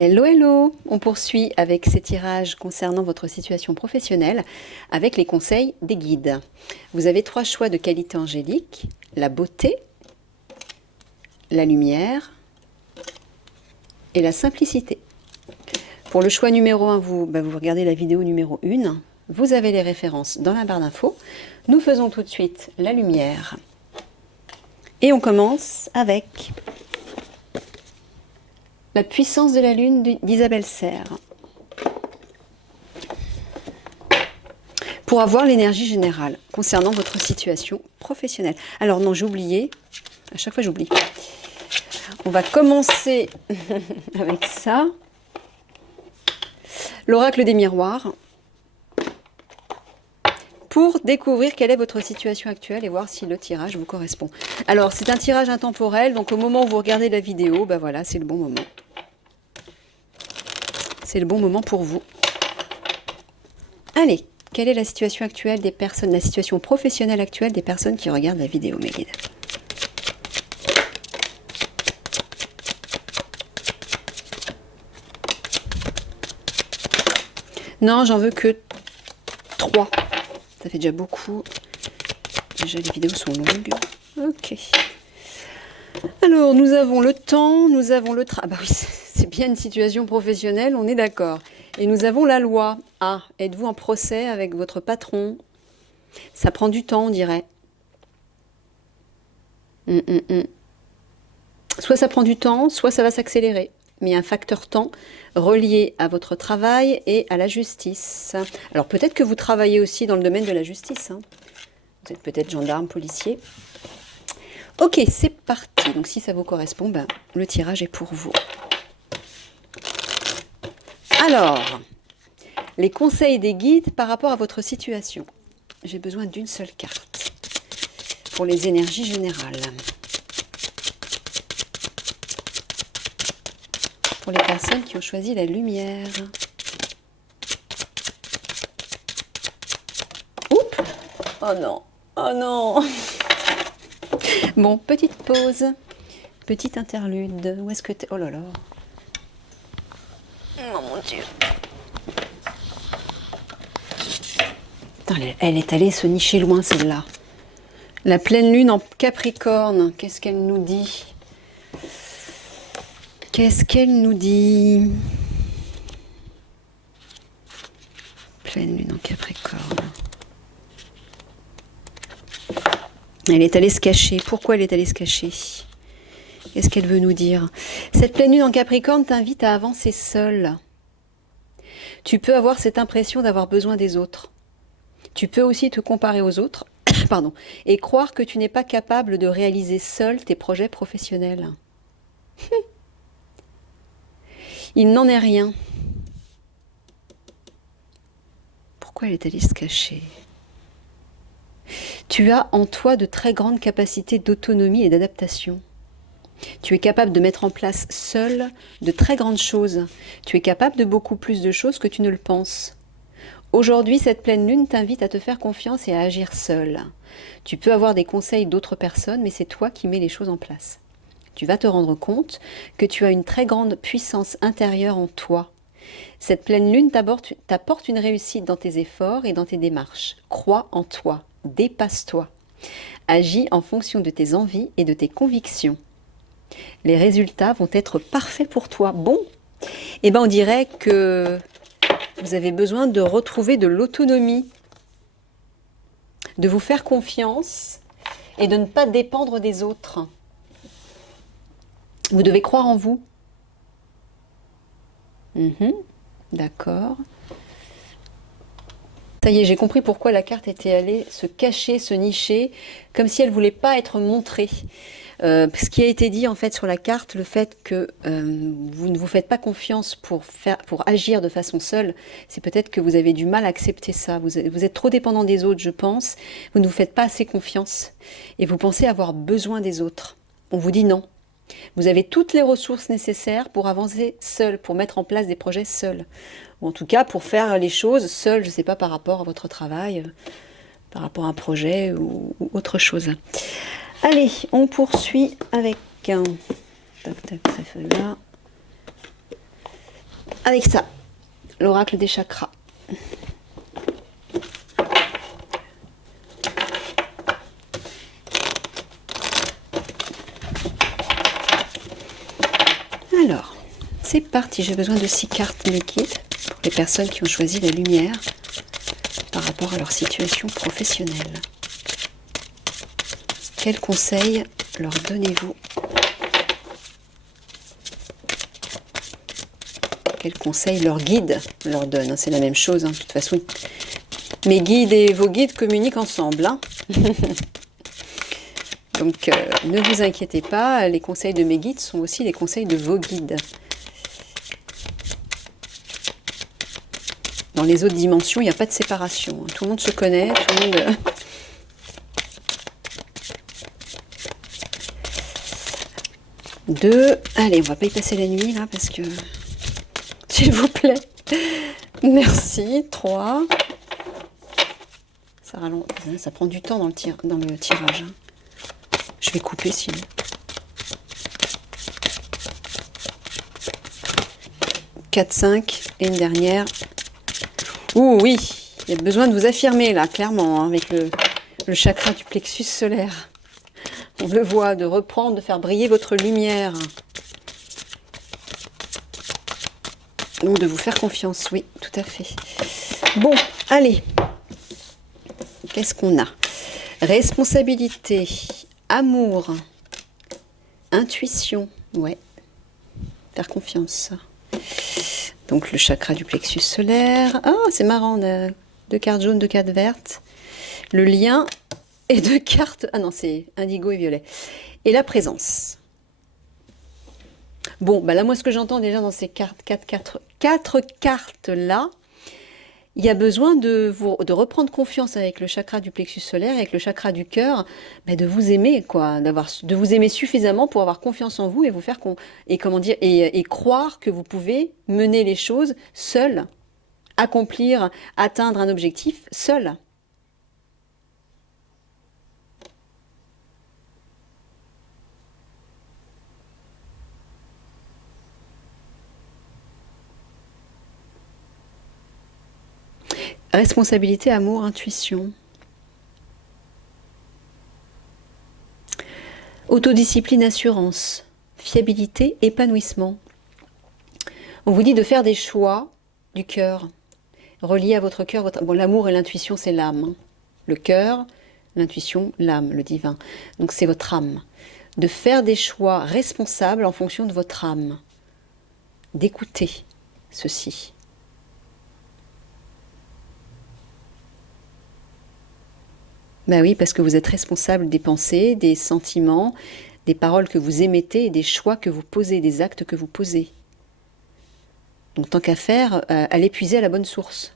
Hello, hello! On poursuit avec ces tirages concernant votre situation professionnelle avec les conseils des guides. Vous avez 3 choix de qualité angélique, la beauté, la lumière et la simplicité. Pour le choix numéro 1, vous regardez la vidéo numéro 1. Vous avez les références dans la barre d'infos. Nous faisons tout de suite la lumière. Et on commence avec la puissance de la lune d'Isabelle Serre. Pour avoir l'énergie générale concernant votre situation professionnelle. Alors non, j'ai oublié. À chaque fois, j'oublie. On va commencer avec ça. L'oracle des miroirs. Pour découvrir quelle est votre situation actuelle et voir si le tirage vous correspond. Alors, c'est un tirage intemporel, donc au moment où vous regardez la vidéo, voilà, c'est le bon moment. C'est le bon moment pour vous. Allez, quelle est la situation actuelle des personnes, la situation professionnelle actuelle des personnes qui regardent la vidéo, mes guides? Non, j'en veux que 3. Ça fait déjà beaucoup. Déjà, les vidéos sont longues. Ok. Alors, nous avons le temps, nous avons le travail. Bah oui, c'est bien une situation professionnelle, on est d'accord. Et nous avons la loi. Ah, êtes-vous en procès avec votre patron? Ça prend du temps, on dirait. Soit ça prend du temps, soit ça va s'accélérer. Mais il y a un facteur temps relié à votre travail et à la justice. Alors peut-être que vous travaillez aussi dans le domaine de la justice. Vous êtes peut-être gendarme, policier. Ok, c'est parti. Donc si ça vous correspond, le tirage est pour vous. Alors, les conseils des guides par rapport à votre situation. J'ai besoin d'une seule carte pour les énergies générales. Pour les personnes qui ont choisi la lumière. Oups! Oh non! Oh non! Bon, petite pause. Petite interlude. Où est-ce que t'es? Oh là là! Oh mon Dieu! Putain, elle est allée se nicher loin, celle-là. La pleine lune en Capricorne. Qu'est-ce qu'elle nous dit? Qu'est-ce qu'elle nous dit? Pleine lune en Capricorne. Elle est allée se cacher. Pourquoi elle est allée se cacher? Qu'est-ce qu'elle veut nous dire? Cette pleine lune en Capricorne t'invite à avancer seule. Tu peux avoir cette impression d'avoir besoin des autres. Tu peux aussi te comparer aux autres, pardon, et croire que tu n'es pas capable de réaliser seul tes projets professionnels. Il n'en est rien. Pourquoi elle est allée se cacher? Tu as en toi de très grandes capacités d'autonomie et d'adaptation. Tu es capable de mettre en place seul de très grandes choses. Tu es capable de beaucoup plus de choses que tu ne le penses. Aujourd'hui, cette pleine lune t'invite à te faire confiance et à agir seul. Tu peux avoir des conseils d'autres personnes, mais c'est toi qui mets les choses en place. Tu vas te rendre compte que tu as une très grande puissance intérieure en toi. Cette pleine lune t'apporte une réussite dans tes efforts et dans tes démarches. Crois en toi, dépasse-toi. Agis en fonction de tes envies et de tes convictions. Les résultats vont être parfaits pour toi. Bon, on dirait que vous avez besoin de retrouver de l'autonomie, de vous faire confiance et de ne pas dépendre des autres. Vous devez croire en vous. D'accord. Ça y est, j'ai compris pourquoi la carte était allée se cacher, se nicher, comme si elle ne voulait pas être montrée. Ce qui a été dit en fait sur la carte, le fait que vous ne vous faites pas confiance pour agir de façon seule, c'est peut-être que vous avez du mal à accepter ça. Vous êtes trop dépendant des autres, je pense. Vous ne vous faites pas assez confiance et vous pensez avoir besoin des autres. On vous dit non. Vous avez toutes les ressources nécessaires pour avancer seul, pour mettre en place des projets seul. Ou en tout cas pour faire les choses seul, je ne sais pas, par rapport à votre travail, par rapport à un projet ou autre chose. Allez, on poursuit avec un... Tac, tac, ça fait là. avec ça, l'oracle des chakras. Alors, c'est parti, j'ai besoin de 6 cartes mes guides pour les personnes qui ont choisi la lumière par rapport à leur situation professionnelle. Quels conseils leur donnez-vous? Quels conseils leur guide leur donne? C'est la même chose, hein. De toute façon, mes guides et vos guides communiquent ensemble, hein. Donc, ne vous inquiétez pas, les conseils de mes guides sont aussi les conseils de vos guides. Dans les autres dimensions, il n'y a pas de séparation. Tout le monde se connaît, tout le monde... Deux. Allez, on va pas y passer la nuit, là, parce que... S'il vous plaît. Merci. 3. Ça prend du temps dans le tirage. Hein. Je vais couper sinon. 4, 5 et une dernière. Ouh oui, il y a besoin de vous affirmer là, clairement, hein, avec le chakra du plexus solaire. On le voit, de reprendre, de faire briller votre lumière. Ou de vous faire confiance, oui, tout à fait. Bon, allez. Qu'est-ce qu'on a? Responsabilité, amour, intuition, ouais. Faire confiance. Donc le chakra du plexus solaire. Ah, c'est marrant, on a 2 cartes jaunes, 2 cartes vertes. Le lien et 2 cartes... Ah non, c'est indigo et violet. Et la présence. Bon, bah là, moi, ce que j'entends déjà dans ces cartes, 4 cartes-là, il y a besoin de reprendre confiance avec le chakra du plexus solaire, avec le chakra du cœur, bah de vous aimer, quoi, de vous aimer suffisamment pour avoir confiance en vous et vous faire et croire que vous pouvez mener les choses seul, accomplir, atteindre un objectif seul. Responsabilité, amour, intuition. Autodiscipline, assurance. Fiabilité, épanouissement. On vous dit de faire des choix du cœur, reliés à votre cœur. Bon, l'amour et l'intuition, c'est l'âme. Hein. Le cœur, l'intuition, l'âme, le divin. Donc c'est votre âme. De faire des choix responsables en fonction de votre âme. D'écouter ceci. Ben oui, parce que vous êtes responsable des pensées, des sentiments, des paroles que vous émettez et des choix que vous posez, des actes que vous posez. Donc tant qu'à faire, allez puiser à la bonne source.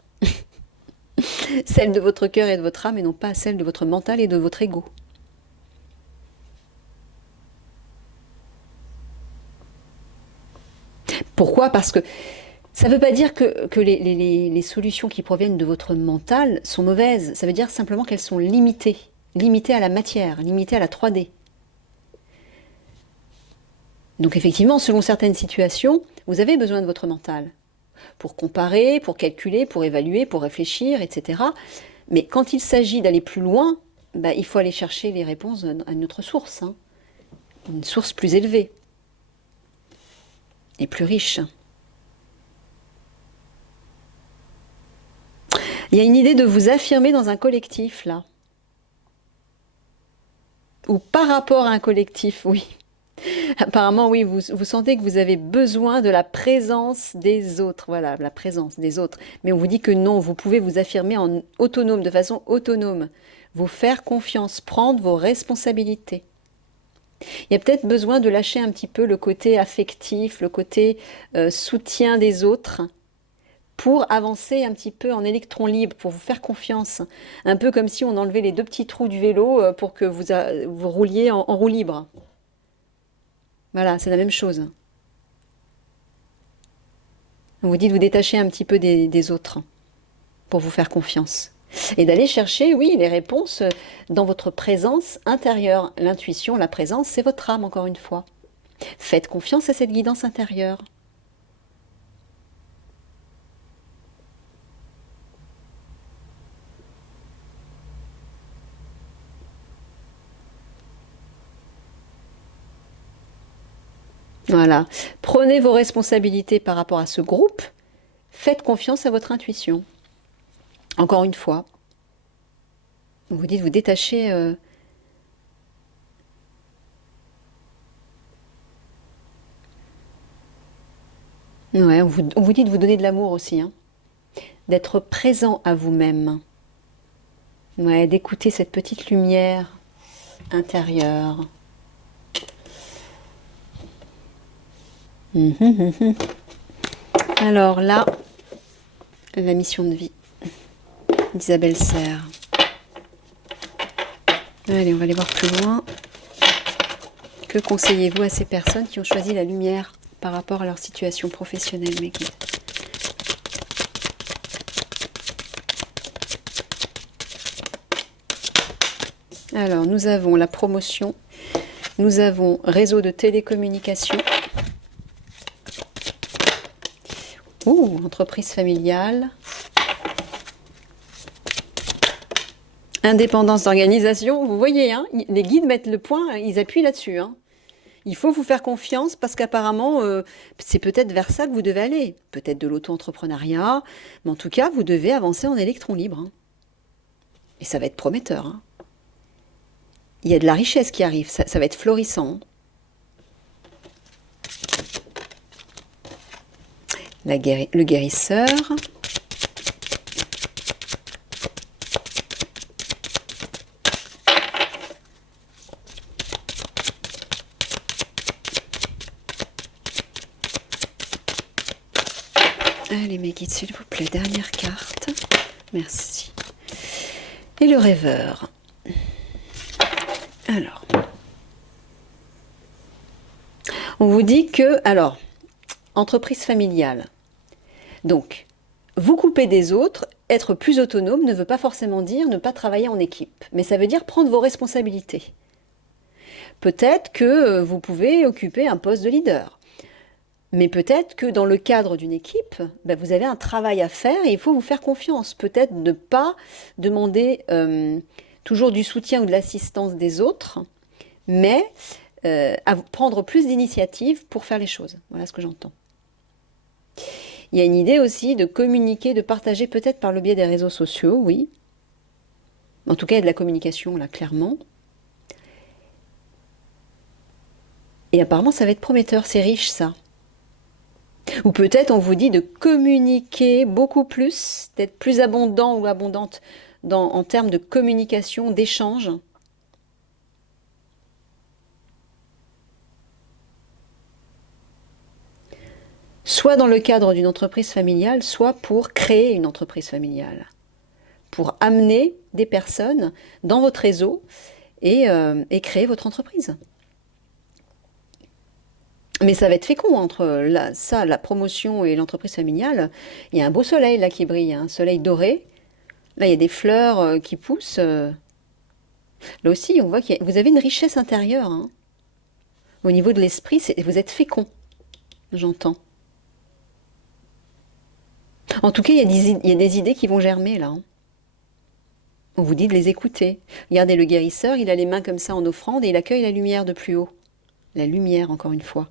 Celle de votre cœur et de votre âme et non pas celle de votre mental et de votre ego. Pourquoi? Parce que ça ne veut pas dire que les solutions qui proviennent de votre mental sont mauvaises. Ça veut dire simplement qu'elles sont limitées. Limitées à la matière, limitées à la 3D. Donc effectivement, selon certaines situations, vous avez besoin de votre mental. Pour comparer, pour calculer, pour évaluer, pour réfléchir, etc. Mais quand il s'agit d'aller plus loin, bah, il faut aller chercher les réponses à une autre source. Hein. Une source plus élevée. Et plus riche. Il y a une idée de vous affirmer dans un collectif, là. Ou par rapport à un collectif, oui. Apparemment, oui, vous sentez que vous avez besoin de la présence des autres. Voilà, la présence des autres. Mais on vous dit que non, vous pouvez vous affirmer en autonome, de façon autonome. Vous faire confiance, prendre vos responsabilités. Il y a peut-être besoin de lâcher un petit peu le côté affectif, le côté soutien des autres, pour avancer un petit peu en électron libre, pour vous faire confiance. Un peu comme si on enlevait les 2 petits trous du vélo pour que vous rouliez en roue libre. Voilà, c'est la même chose. On vous dit de vous détacher un petit peu des autres pour vous faire confiance. Et d'aller chercher, oui, les réponses dans votre présence intérieure. L'intuition, la présence, c'est votre âme, encore une fois. Faites confiance à cette guidance intérieure. Voilà. Prenez vos responsabilités par rapport à ce groupe. Faites confiance à votre intuition. Encore une fois, vous dites, vous détachez. Ouais, on vous dit de vous donner de l'amour aussi, hein. D'être présent à vous-même. Ouais, d'écouter cette petite lumière intérieure. Alors là, la mission de vie d'Isabelle Serre. Allez, on va aller voir plus loin. Que conseillez-vous à ces personnes qui ont choisi la lumière par rapport à leur situation professionnelle, mes guides? Alors, nous avons la promotion, nous avons réseau de télécommunications, entreprise familiale, indépendance d'organisation. Vous voyez, hein, les guides mettent le point, ils appuient là-dessus, hein. Il faut vous faire confiance parce qu'apparemment, c'est peut-être vers ça que vous devez aller. Peut-être de l'auto-entrepreneuriat, mais en tout cas, vous devez avancer en électron libre, hein. Et ça va être prometteur, hein. Il y a de la richesse qui arrive, ça va être florissant. Le guérisseur. Allez mes guides, s'il vous plaît, dernière carte. Merci. Et le rêveur. Alors, on vous dit que, alors, entreprise familiale. Donc, vous couper des autres, être plus autonome ne veut pas forcément dire ne pas travailler en équipe, mais ça veut dire prendre vos responsabilités. Peut-être que vous pouvez occuper un poste de leader, mais peut-être que dans le cadre d'une équipe, vous avez un travail à faire et il faut vous faire confiance. Peut-être ne pas demander toujours du soutien ou de l'assistance des autres, mais à prendre plus d'initiative pour faire les choses. Voilà ce que j'entends. Il y a une idée aussi de communiquer, de partager peut-être par le biais des réseaux sociaux, oui. En tout cas, il y a de la communication là, clairement. Et apparemment, ça va être prometteur, c'est riche ça. Ou peut-être on vous dit de communiquer beaucoup plus, d'être plus abondant ou abondante en termes de communication, d'échange. Soit dans le cadre d'une entreprise familiale, soit pour créer une entreprise familiale. Pour amener des personnes dans votre réseau et créer votre entreprise. Mais ça va être fécond entre la promotion et l'entreprise familiale. Il y a un beau soleil là qui brille, un soleil doré. Là, il y a des fleurs qui poussent. Là aussi, on voit que vous avez une richesse intérieure, hein. Au niveau de l'esprit, vous êtes fécond, j'entends. En tout cas, il y a des idées qui vont germer là, hein. On vous dit de les écouter. Regardez le guérisseur, il a les mains comme ça en offrande et il accueille la lumière de plus haut. La lumière, encore une fois.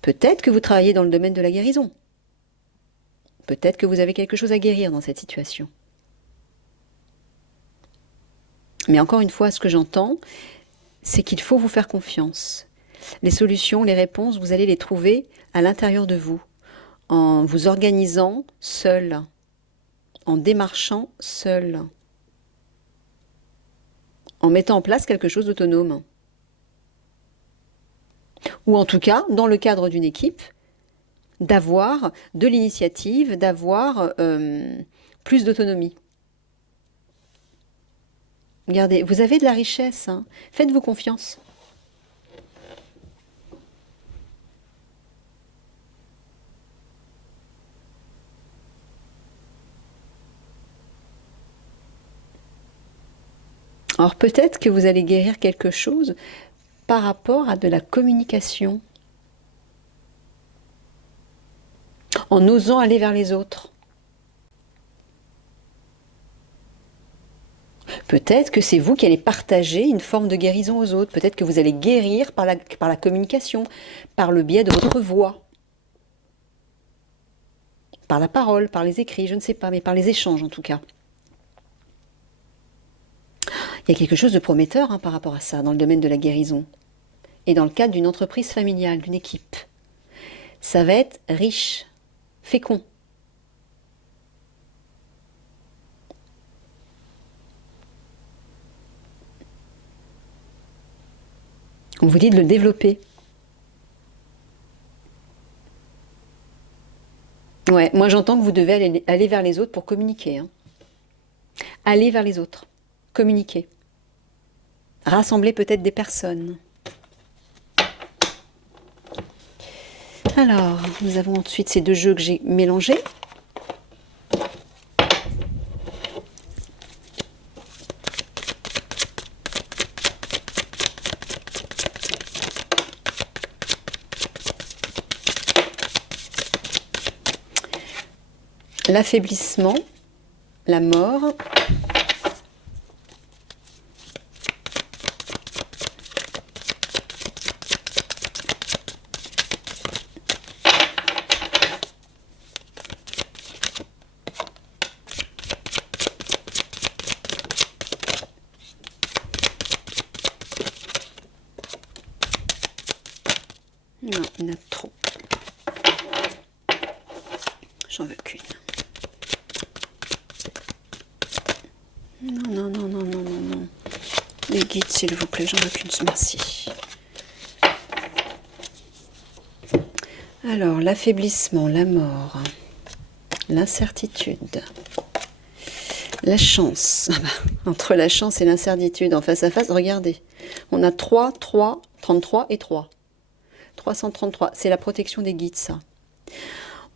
Peut-être que vous travaillez dans le domaine de la guérison. Peut-être que vous avez quelque chose à guérir dans cette situation. Mais encore une fois, ce que j'entends, c'est qu'il faut vous faire confiance. Les solutions, les réponses, vous allez les trouver à l'intérieur de vous, en vous organisant seul, en démarchant seul, en mettant en place quelque chose d'autonome. Ou en tout cas, dans le cadre d'une équipe, d'avoir de l'initiative, d'avoir plus d'autonomie. Regardez, vous avez de la richesse, hein. Faites-vous confiance. Alors peut-être que vous allez guérir quelque chose par rapport à de la communication, en osant aller vers les autres. Peut-être que c'est vous qui allez partager une forme de guérison aux autres. Peut-être que vous allez guérir par la communication, par le biais de votre voix, par la parole, par les écrits, je ne sais pas, mais par les échanges en tout cas. Il y a quelque chose de prometteur par rapport à ça, dans le domaine de la guérison. Et dans le cadre d'une entreprise familiale, d'une équipe. Ça va être riche, fécond. On vous dit de le développer. Ouais, moi j'entends que vous devez aller vers les autres pour communiquer. Aller vers les autres, communiquer. Rassembler peut-être des personnes. Alors, nous avons ensuite ces deux jeux que j'ai mélangés. L'affaiblissement, la mort. Non, il y en a trop. J'en veux qu'une. Non, non, non, non, non, non, non. Les guides, s'il vous plaît, j'en veux qu'une, merci. Alors, l'affaiblissement, la mort, l'incertitude, la chance. Ah bah, entre la chance et l'incertitude, en face à face, regardez. On a 3, 3, 33 et 3. 333, c'est la protection des guides, ça.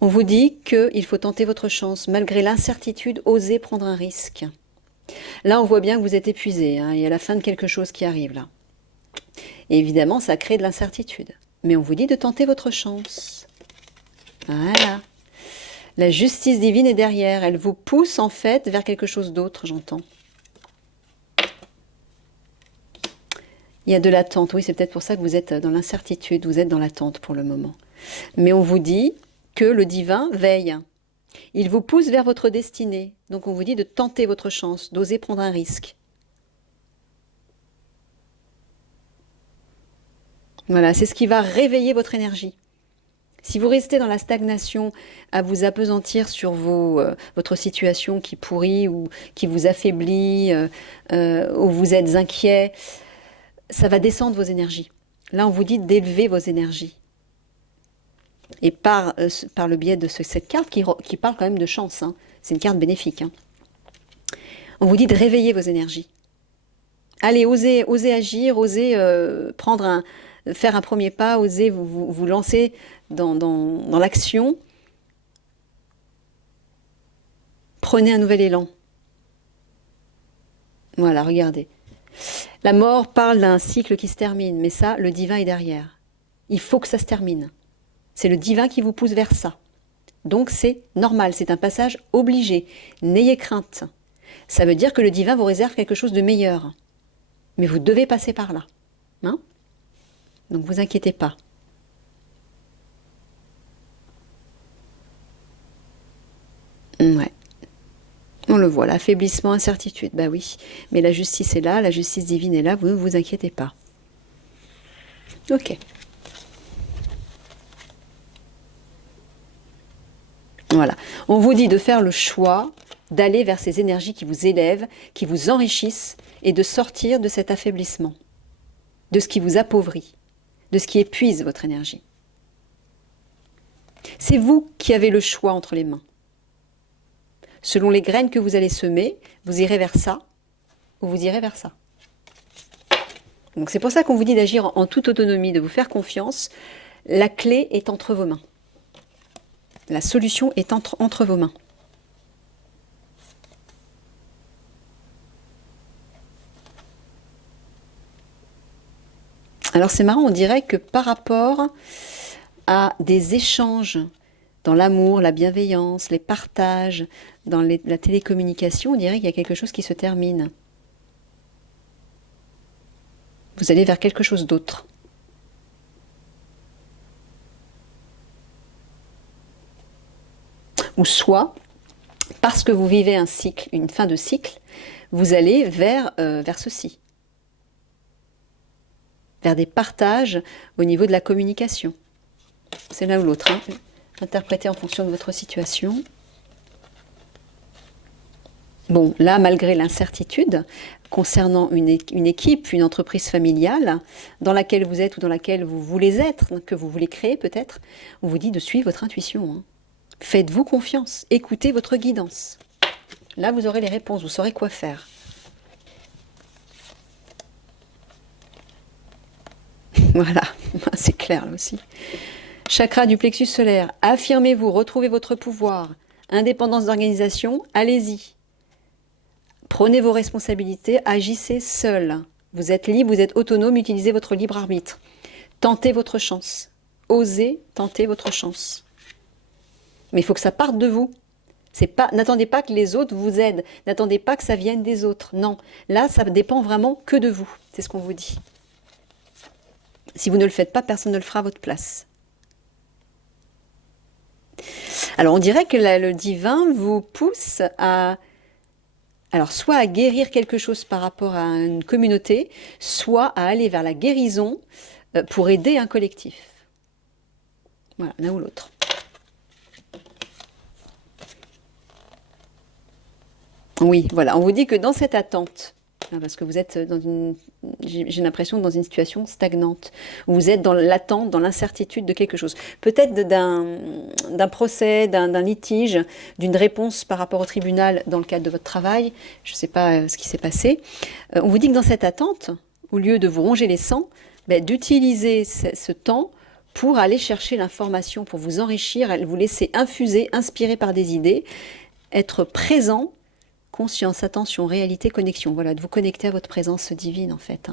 On vous dit qu'il faut tenter votre chance. Malgré l'incertitude, osez prendre un risque. Là, on voit bien que vous êtes épuisé. Il y a la fin de quelque chose qui arrive, là. Et évidemment, ça crée de l'incertitude. Mais on vous dit de tenter votre chance. Voilà. La justice divine est derrière. Elle vous pousse, en fait, vers quelque chose d'autre, j'entends. Il y a de l'attente. Oui, c'est peut-être pour ça que vous êtes dans l'incertitude. Vous êtes dans l'attente pour le moment. Mais on vous dit que le divin veille. Il vous pousse vers votre destinée. Donc on vous dit de tenter votre chance, d'oser prendre un risque. Voilà, c'est ce qui va réveiller votre énergie. Si vous restez dans la stagnation, à vous appesantir sur votre situation qui pourrit ou qui vous affaiblit, ou vous êtes inquiet, ça va descendre vos énergies. Là, on vous dit d'élever vos énergies. Et par le biais de cette carte qui parle quand même de chance, c'est une carte bénéfique. On vous dit de réveiller vos énergies. Allez, osez agir, osez faire un premier pas, osez vous lancer dans l'action. Prenez un nouvel élan. Voilà, regardez. La mort parle d'un cycle qui se termine, mais ça, le divin est derrière. Il faut que ça se termine. C'est le divin qui vous pousse vers ça. Donc c'est normal, c'est un passage obligé. N'ayez crainte. Ça veut dire que le divin vous réserve quelque chose de meilleur. Mais vous devez passer par là. Donc vous inquiétez pas. Ouais. On le voit, l'affaiblissement, incertitude. Bah oui, mais la justice est là, la justice divine est là, vous ne vous inquiétez pas. Ok. Voilà. On vous dit de faire le choix d'aller vers ces énergies qui vous élèvent, qui vous enrichissent, et de sortir de cet affaiblissement, de ce qui vous appauvrit, de ce qui épuise votre énergie. C'est vous qui avez le choix entre les mains. Selon les graines que vous allez semer, vous irez vers ça ou vous irez vers ça. Donc c'est pour ça qu'on vous dit d'agir en toute autonomie, de vous faire confiance. La clé est entre vos mains. La solution est entre vos mains. Alors c'est marrant, on dirait que par rapport à des échanges dans l'amour, la bienveillance, les partages, dans la télécommunication, on dirait qu'il y a quelque chose qui se termine. Vous allez vers quelque chose d'autre. Ou soit, parce que vous vivez un cycle, une fin de cycle, vous allez vers ceci. Vers des partages au niveau de la communication. C'est l'un ou l'autre, hein. Interprétez en fonction de votre situation. Bon, là, malgré l'incertitude concernant une équipe, une entreprise familiale, dans laquelle vous êtes ou dans laquelle vous voulez être, que vous voulez créer peut-être, on vous dit de suivre votre intuition, hein. Faites-vous confiance, écoutez votre guidance. Là, vous aurez les réponses, vous saurez quoi faire. Voilà, c'est clair là aussi. Chakra du plexus solaire, affirmez-vous, retrouvez votre pouvoir. Indépendance d'organisation, allez-y. Prenez vos responsabilités, agissez seul. Vous êtes libre, vous êtes autonome, utilisez votre libre arbitre. Tentez votre chance. Osez tenter votre chance. Mais il faut que ça parte de vous. N'attendez pas que les autres vous aident. N'attendez pas que ça vienne des autres. Non, là, ça dépend vraiment que de vous. C'est ce qu'on vous dit. Si vous ne le faites pas, personne ne le fera à votre place. Alors, on dirait que le divin vous pousse à... Alors, soit à guérir quelque chose par rapport à une communauté, soit à aller vers la guérison pour aider un collectif. Voilà, l'un ou l'autre. Oui, voilà, on vous dit que dans cette attente, parce que vous êtes dans j'ai l'impression, dans une situation stagnante, où vous êtes dans l'attente, dans l'incertitude de quelque chose. Peut-être d'un procès, d'un litige, d'une réponse par rapport au tribunal dans le cadre de votre travail, je ne sais pas ce qui s'est passé. On vous dit que dans cette attente, au lieu de vous ronger les sangs, d'utiliser ce temps pour aller chercher l'information, pour vous enrichir, vous laisser infuser, inspirer par des idées, être présent, conscience, attention, réalité, connexion. Voilà, de vous connecter à votre présence divine en fait.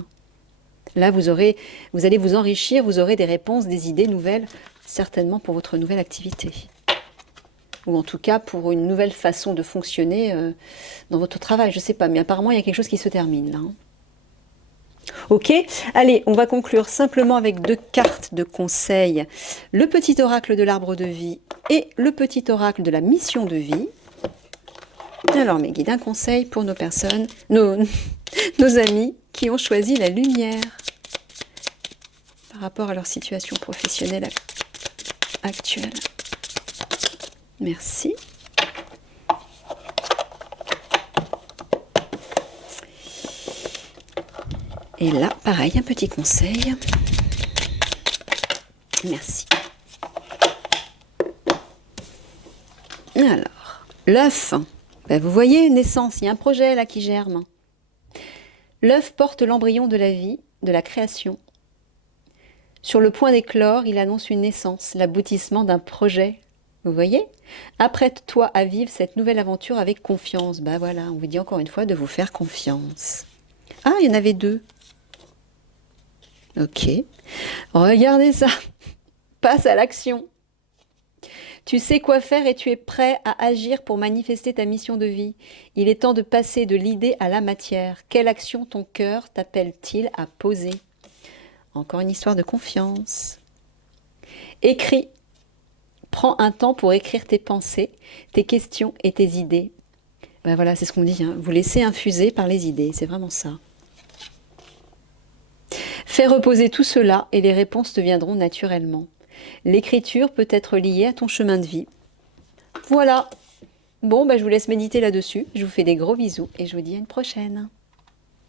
Là, vous allez vous enrichir, vous aurez des réponses, des idées nouvelles, certainement pour votre nouvelle activité. Ou en tout cas pour une nouvelle façon de fonctionner dans votre travail. Je ne sais pas, mais apparemment il y a quelque chose qui se termine là. Ok, allez, on va conclure simplement avec 2 cartes de conseil. Le petit oracle de l'arbre de vie et le petit oracle de la mission de vie. Alors, mes guides, un conseil pour nos personnes, nos amis qui ont choisi la lumière par rapport à leur situation professionnelle actuelle. Merci. Et là, pareil, un petit conseil. Merci. Alors, l'œuf. Vous voyez, naissance, il y a un projet là qui germe. L'œuf porte l'embryon de la vie, de la création. Sur le point d'éclore, il annonce une naissance, l'aboutissement d'un projet. Vous voyez? Apprête-toi à vivre cette nouvelle aventure avec confiance. Voilà, on vous dit encore une fois de vous faire confiance. Ah, il y en avait 2. Ok. Regardez ça. Passe à l'action. Tu sais quoi faire et tu es prêt à agir pour manifester ta mission de vie. Il est temps de passer de l'idée à la matière. Quelle action ton cœur t'appelle-t-il à poser? Encore une histoire de confiance. Écris. Prends un temps pour écrire tes pensées, tes questions et tes idées. Voilà, c'est ce qu'on dit. Vous laissez infuser par les idées. C'est vraiment ça. Fais reposer tout cela et les réponses te viendront naturellement. L'écriture peut être liée à ton chemin de vie. Voilà. Bon, je vous laisse méditer là-dessus. Je vous fais des gros bisous et je vous dis à une prochaine.